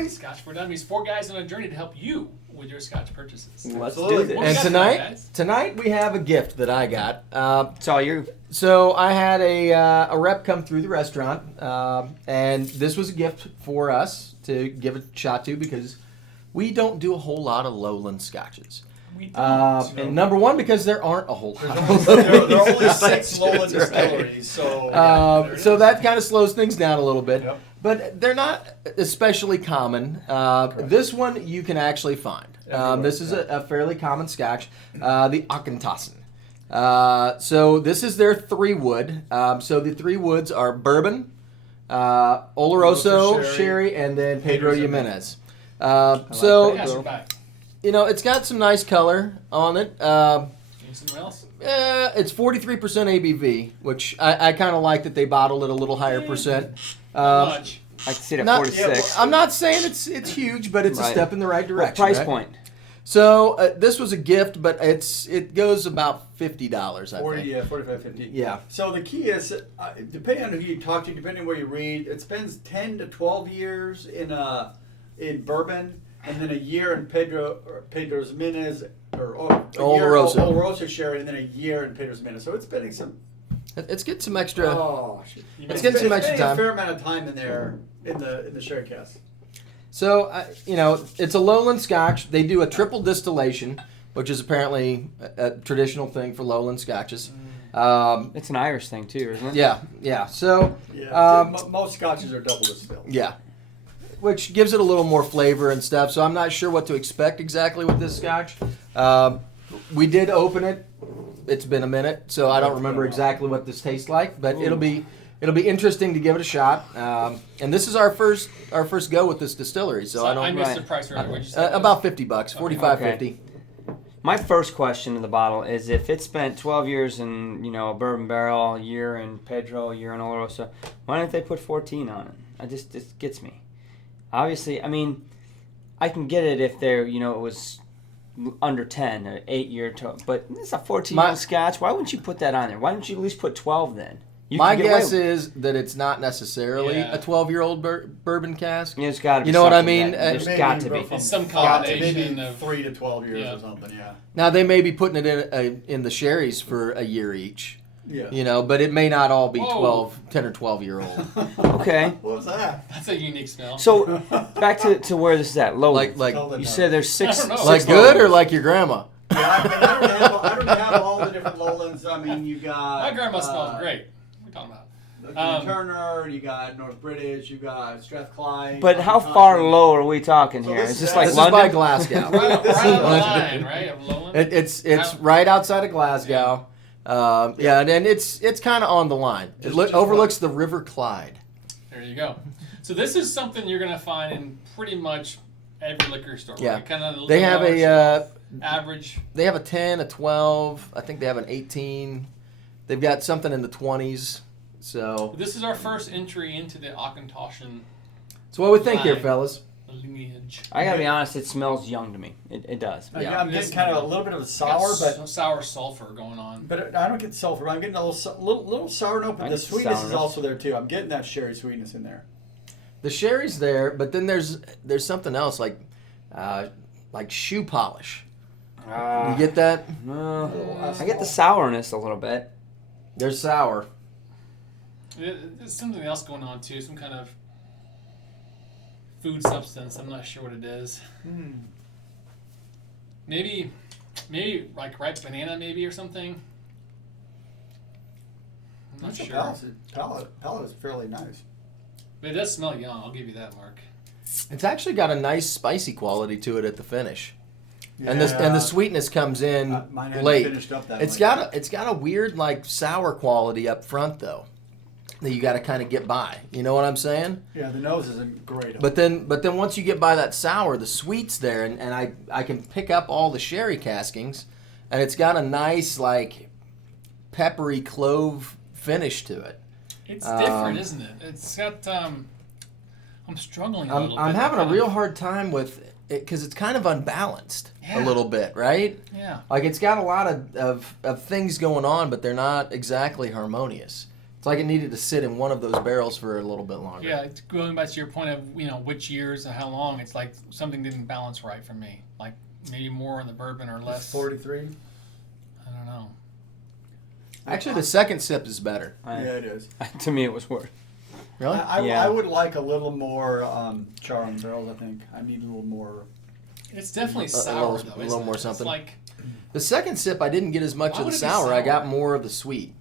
Dummies. Scotch for Dummies. 4 guys on a journey to help you with your Scotch purchases. Let's do this. And tonight we have a gift that I got. It's all you. So I had a rep come through the restaurant, and this was a gift for us to give a shot to because we don't do a whole lot of Lowland Scotches. And number one, because there aren't a whole lot of Lowland. There are only 6 Lowland distilleries, so so that kind of slows things down a little bit. Yep. But they're not especially common. This one you can actually find. This is a fairly common Scotch, the Auchentoshan. So this is their 3 wood. So the 3 woods are bourbon, Oloroso, sherry, and then Pedro Jimenez. You know, it's got some nice color on it. Something else? It's 43% ABV, which I kind of like that they bottled it a little higher percent. Much. I can see it at 46. I'm not saying it's huge, but it's a step in the right direction. What price point? So this was a gift, but it goes about $50, I think. Yeah, 45, 50. Yeah. So the key is, depending on who you talk to, depending on where you read, it spends 10 to 12 years in bourbon, and then a year in Pedro Jimenez, or Oloroso sherry, and then a year in Pedro Jimenez. So it's spending some. It's getting some extra. Oh, shit. It's getting some extra time. A fair amount of time in there in the sherry cask. So you know, it's a Lowland Scotch. They do a triple distillation, which is apparently a traditional thing for Lowland Scotches. It's an Irish thing too, isn't it? Yeah. So most Scotches are double distilled. Yeah, which gives it a little more flavor and stuff. So I'm not sure what to expect exactly with this Scotch. We did open it. It's been a minute, so I don't remember exactly what this tastes like, but it'll be interesting to give it a shot. And this is our first go with this distillery, so I don't. I missed the price earlier. What'd you say? About $50, 45, Okay. 50. My first question to the bottle is if it spent 12 years in a bourbon barrel, a year in Pedro, a year in Oloroso, why didn't they put 14 on it? It gets me. Obviously, I mean, I can get it if they're it was under 10, an 8-year but it's a 14-year Scotch. Why wouldn't you put that on there? Why don't you at least put 12 then? My guess is that it's not necessarily a 12-year-old bourbon cask. Yeah, it's got to be. You know what I mean? There's got to be. It's some combination maybe of 3 to 12 years or something. Yeah. Now they may be putting it in the sherries for a year each. Yeah. But it may not all be 10 or 12-year-old. Okay. What was that? That's a unique smell. So back to where this is at. Lowland. Like you said there's 6. Like good or like your grandma? Yeah, I don't have all the different Lowlands. I mean, you got. My grandma smells great. What are we talking about? Turner, you got North British, you got Strathclyde. But how far low are we talking here? Is this like This London? is by Glasgow. right on the line, right? Of Lowland? It's right outside of Glasgow. And it's kind of on the line. It overlooks the River Clyde. There you go. So this is something you're going to find in pretty much every liquor store. Yeah. Right? Kind of They have average. They have a 10, a 12. I think they have an 18. They've got something in the 20s. So this is our first entry into the Auchentoshan. So what we think here, fellas? Lineage. I gotta be honest, it smells young to me. It does. Yeah, I'm getting kind of a little bit of a sour, but sour sulfur going on. But I don't get sulfur. I'm getting a little sour note, but the sweetness is also there too. I'm getting that sherry sweetness in there. The sherry's there, but then there's something else like shoe polish. You get that? I get the sourness a little bit. There's sour. There's something else going on too. Some kind of food substance. I'm not sure what it is. Maybe like ripe banana, maybe, or something. I'm not sure. Palate is fairly nice. But it does smell young. I'll give you that, Mark. It's actually got a nice spicy quality to it at the finish. Yeah. And the sweetness comes in late. It's got a weird like sour quality up front though, that you got to kind of get by. You know what I'm saying? Yeah, the nose isn't great. But then once you get by that sour, the sweet's there, and I can pick up all the sherry caskings, and it's got a nice like peppery clove finish to it. It's different, isn't it? It's got. I'm struggling a little bit. I'm having a real hard time with it because it's kind of unbalanced a little bit, right? Yeah. Like it's got a lot of things going on, but they're not exactly harmonious. It's like it needed to sit in one of those barrels for a little bit longer. Yeah, it's going back to your point of which years and how long. It's like something didn't balance right for me. Like maybe more in the bourbon or less. 43. I don't know. Actually, the second sip is better. Yeah, it is. To me, it was worse. Really? Yeah. I would like a little more char on the barrels. I think I need a little more. It's definitely A sour little- though. a little isn't more it? It's something. like The second sip, I didn't get as much Why of the would it be sour. I sour? got more of the sweet.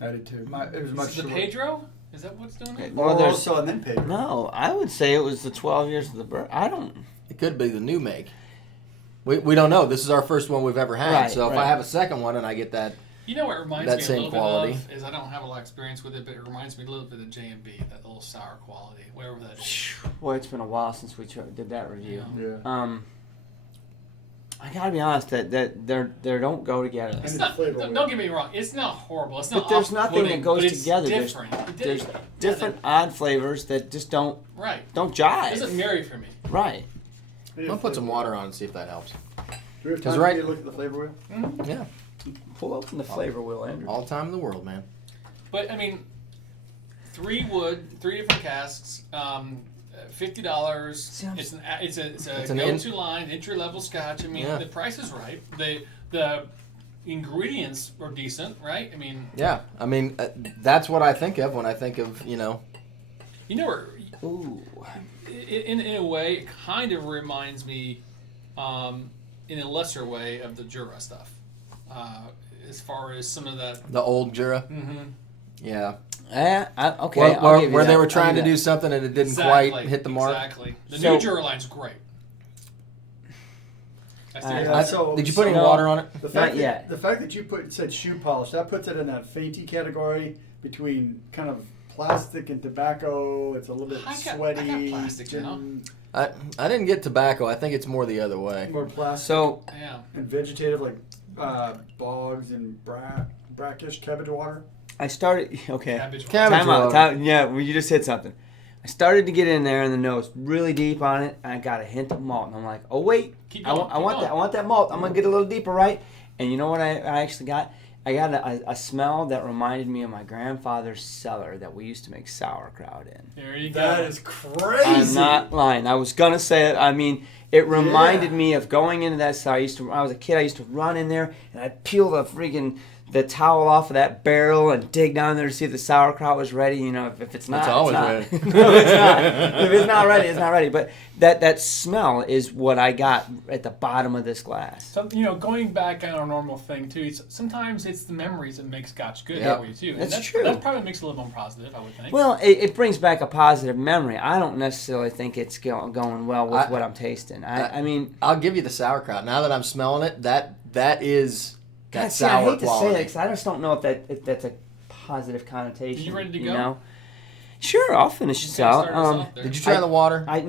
I did too. It was is much. it the Pedro? Is that what's doing it? Well, there's also and then Pedro. no. I would say it was the 12 years of the bourbon. I don't. It could be the new make. We don't know. This is our first one we've ever had. Right, So if I right. have a second one and I get that, You know what it reminds That me a same little quality. bit of is I don't have a lot of experience with it, but it reminds me a little bit of J&B, that little sour quality, whatever that is. Boy, it's been a while since we did that review. Yeah. I gotta be honest that they don't go together. It's And not. the flavor Don't get me wrong. It's not horrible. It's not. But there's nothing off-putting, that goes but it's together. Different. There's different odd flavors that just don't Right. jive. It doesn't marry for me. Right. I'll put some water on and see if that helps. Do we have 'Cause time right- to look at the flavor wheel? Yeah. Pull open the flavor wheel, Andrew. All time in the world, man. But I mean, 3 wood, 3 different casks, $50. See, I'm- It's a It's go an to line entry level Scotch. I mean, Yeah. the price is right. The ingredients are decent, right? I mean, Yeah. I mean, that's what I think of when I think of, you know, Ooh. in a way, it kind of reminds me, in a lesser way, of the Jura stuff. As far as some of that. the old Jura. Mm-hmm. Yeah. Okay. Where, I'll give you where they that. were I'll trying to give do that. something and it didn't Exactly, quite hit the mark. Exactly. The So- new Jura line's great. Did you put any No. water on it? The Not fact yet. The fact that you said shoe polish, that puts it in that fainty category between kind of plastic and tobacco. It's a little bit I got sweaty. plastic now. I didn't get tobacco. I think it's more the other way. More plastic So Yeah. and vegetative, like bogs and brackish cabbage water. I started. Okay. Cabbage. Cabbage Time out. water. Yeah, well, you just hit something. I started to get in there in the nose, really deep on it, and I got a hint of malt. And I'm like, oh wait, Keep I going, want keep that. I going. want that malt. I'm gonna get a little deeper, right? And you know what I actually got? I got a smell that reminded me of my grandfather's cellar that we used to make sauerkraut in. There you go. That is crazy. I'm not lying. I was gonna say it. I mean, it reminded Yeah. me of going into that cellar. I was a kid. I used to run in there and I'd peel the towel off of that barrel and dig down there to see if the sauerkraut was ready. You know, if it's not, It's always not. ready. No, it's not. If it's not ready, it's not ready. But that smell is what I got at the bottom of this glass. Going back on our normal thing too. Sometimes it's the memories that make Scotch good Yeah. for you too. And That's true. That probably makes it a little more positive, I would think. Well, it brings back a positive memory. I don't necessarily think it's going well with what I'm tasting. I mean, I'll give you the sauerkraut. Now that I'm smelling it, that is that God, see, I sour hate to say quality. that because I just don't know if that's a positive connotation. You ready to you go? know? Sure, I'll finish this Okay, out. start us off there. Did you try the water? I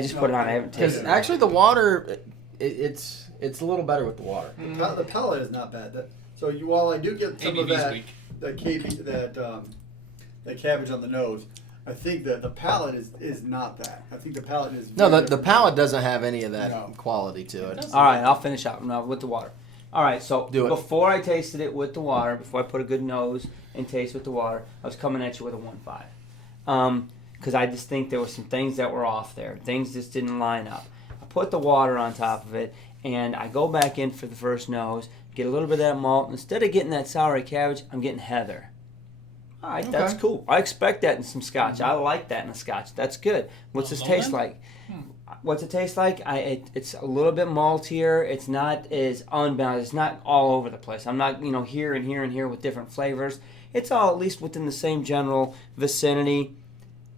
just put it on. I haven't Because tasted it. actually the water, it's a little better with the water. The palate is not bad. While I do get some of ABV's that, weak. that cabbage on the nose, I think that the palate is not that. I think the palate is No, very the different. palate doesn't have any of that No. quality to it. doesn't. All right, I'll finish out now with the water. All right, so Do it. before I tasted it with the water, before I put a good nose and taste with the water, I was coming at you with a 1.5. Because I just think there were some things that were off there. Things just didn't line up. I put the water on top of it, and I go back in for the first nose, get a little bit of that malt. Instead of getting that soury cabbage, I'm getting heather. All right, that's Okay. cool. I expect that in some scotch. I like that in a scotch. That's good. What's this taste Lowland? like? What's it taste like? It's a little bit maltier. It's not as unbalanced. It's not all over the place. I'm not, here and here and here with different flavors. It's all at least within the same general vicinity.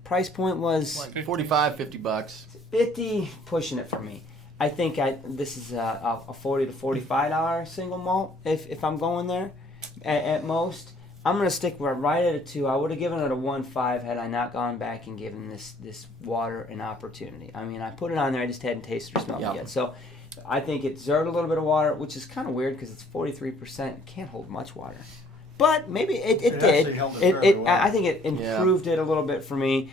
Price point was Like 45, $50. 50, pushing it for me. I think this is a $40 to $45 single malt if I'm going there at most. I'm going to stick right at a 2. I would have given it a 1.5 had I not gone back and given this water an opportunity. I mean, I put it on there. I just hadn't tasted or smelled Yeah. it yet. So I think it deserved a little bit of water, which is kind of weird because it's 43%. It can't hold much water. But maybe it actually did. held it fairly well. I think it improved it a little bit for me.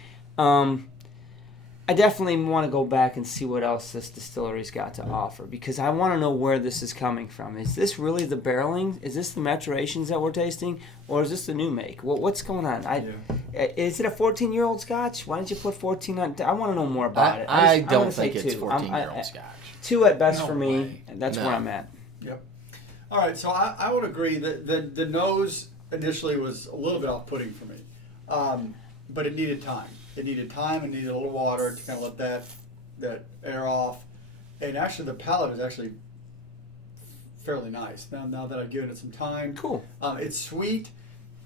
I definitely want to go back and see what else this distillery's got to offer, because I want to know where this is coming from. Is this really the barreling? Is this the maturations that we're tasting, or is this the new make? What's going on? Is it a 14-year-old Scotch? Why didn't you put 14 on? I want to know more about it. I don't think it's 14-year-old Scotch. 2 at best for me. way. And that's where I'm at. Yep. All right, so I would agree that the nose initially was a little bit off-putting for me, but it needed time. It needed time and needed a little water to kind of let that air off. And actually, the palate is actually fairly nice now that I've given it some time. Cool. It's sweet.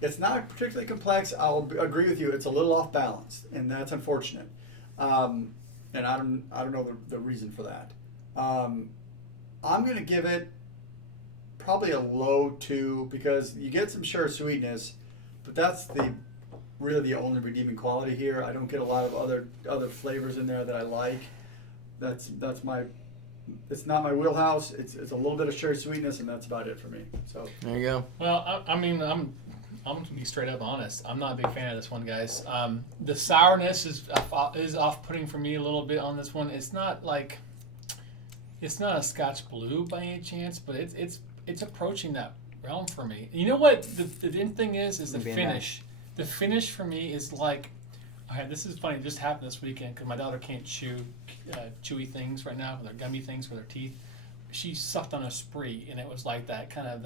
It's not particularly complex. I'll agree with you. It's a little off balance, and that's unfortunate. And I don't know the reason for that. I'm going to give it probably a low 2, because you get some sure sweetness, but that's really the only redeeming quality here. I don't get a lot of other flavors in there that I like. That's my. It's not my wheelhouse. It's a little bit of sure sweetness, and that's about it for me. So There you go. Well, I mean, I'm going to be straight up honest. I'm not a big fan of this one, guys. The sourness is off-putting for me a little bit on this one. It's not a Scotch Blue by any chance, but it's approaching that realm for me. You know what the thing is the finish. The finish for me is like, okay, this is funny. It just happened this weekend because my daughter can't chew chewy things right now, with her gummy things with her teeth. She sucked on a spree, and it was like that kind of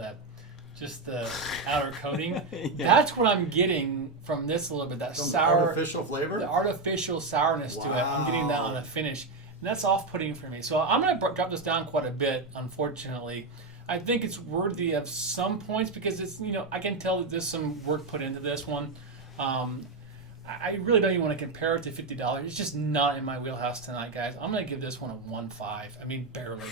just the outer coating. Yeah. That's what I'm getting from this a little bit. That some sour, artificial flavor. the artificial sourness to it. I'm getting that on the finish, and that's off-putting for me. So I'm going to drop this down quite a bit. Unfortunately, I think it's worthy of some points because it's, I can tell that there's some work put into this one. I really don't even want to compare it to $50. It's just not in my wheelhouse tonight, guys. I'm going to give this one a 1.5. I mean, barely.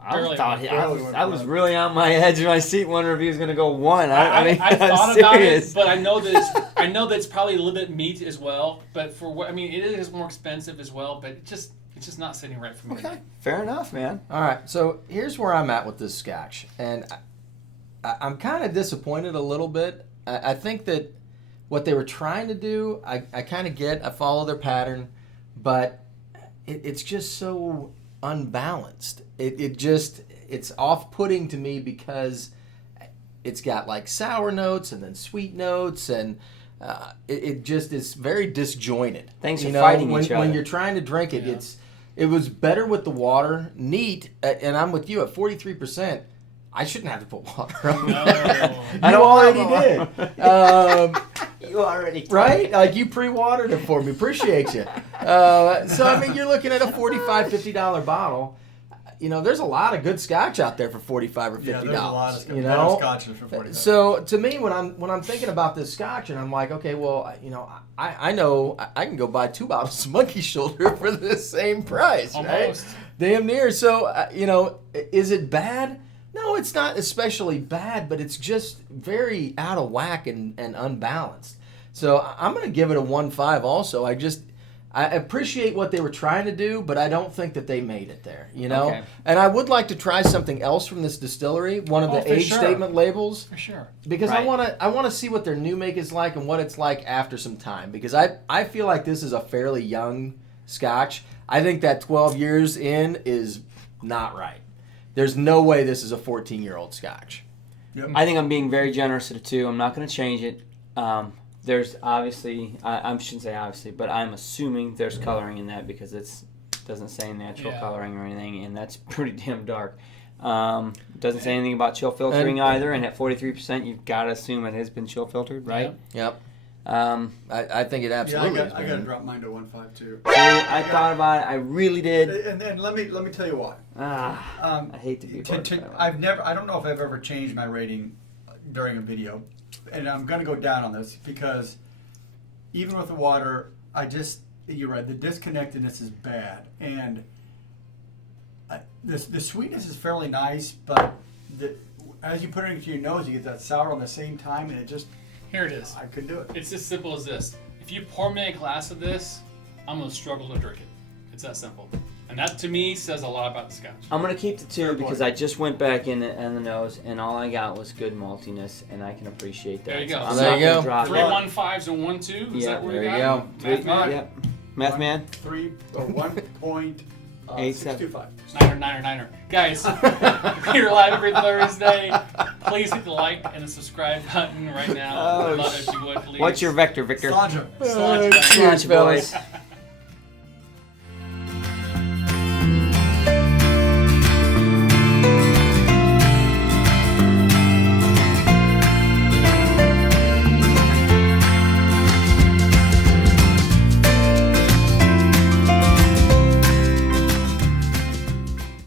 I was really on my edge of my seat wondering if he was going to go 1. I thought I'm about serious. it, but I know that it's probably a little bit meat as well. But for what it is more expensive as well. But it's just not sitting right for me. Okay, fair enough, man. All right, so here's where I'm at with this Scotch, and I'm kind of disappointed a little bit. I think that what they were trying to do, I kind of get. I follow their pattern, but it's just so unbalanced. It's off-putting to me because it's got like sour notes and then sweet notes, and it just is very disjointed. Thanks for fighting each other. When you're trying to drink it, it was better with the water, neat, and I'm with you at 43%. I shouldn't have to put water on. No. You already did. You already did. Right? Like you pre-watered it for me. Appreciate you. So I mean, you're looking at a $45, $50 bottle. There's a lot of good Scotch out there for $45 or $50. Yeah, there's a lot of better Scotches for $40. So to me, when I'm thinking about this Scotch, and I'm like, okay, well, I know I can go buy 2 bottles of Monkey Shoulder for the same price, Almost. right? Damn near. So is it bad? No, it's not especially bad, but it's just very out of whack and unbalanced. So I'm going to give it a 1.5 also. I appreciate what they were trying to do, but I don't think that they made it there, Okay. And I would like to try something else from this distillery, one of the for age sure. statement labels, For sure. because Right. I want to see what their new make is like and what it's like after some time, because I feel like this is a fairly young Scotch. I think that 12 years in is not right. There's no way this is a 14-year-old Scotch. Yep. I think I'm being very generous at a 2. I'm not going to change it. There's obviously, I shouldn't say obviously, but I'm assuming there's coloring in that because it doesn't say natural coloring or anything, and that's pretty damn dark. Doesn't say anything about chill filtering either, and at 43%, you've got to assume it has been chill filtered, right? Yep. I think it absolutely I is. got to drop mine to 1.5 too. I thought about it. I really did. And let me tell you why. I hate to be part of that. I don't know if I've ever changed my rating during a video, and I'm going to go down on this because even with the water, you're right, the disconnectedness is bad, and the sweetness is fairly nice, but as you put it into your nose, you get that sour on the same time, and it just, Here it is. I couldn't do it. It's as simple as this. If you pour me a glass of this, I'm going to struggle to drink it. It's that simple. And that, to me, says a lot about the Scotch. I'm going to keep the 2 because I just went back in the nose, and all I got was good maltiness, and I can appreciate that. There you go. So I'm There not you gonna go. drop 3 it. 1.5s and 1 2. Is Yeah, that where there you you got? go. Math. Yep. Math man? 1.625. Niner. Guys, we're live every Thursday. Please hit the like and the subscribe button right now. Oh, I'd love it if you would, please. What's your vector, Victor? Sandra. Cilantro. Cilantro, boys.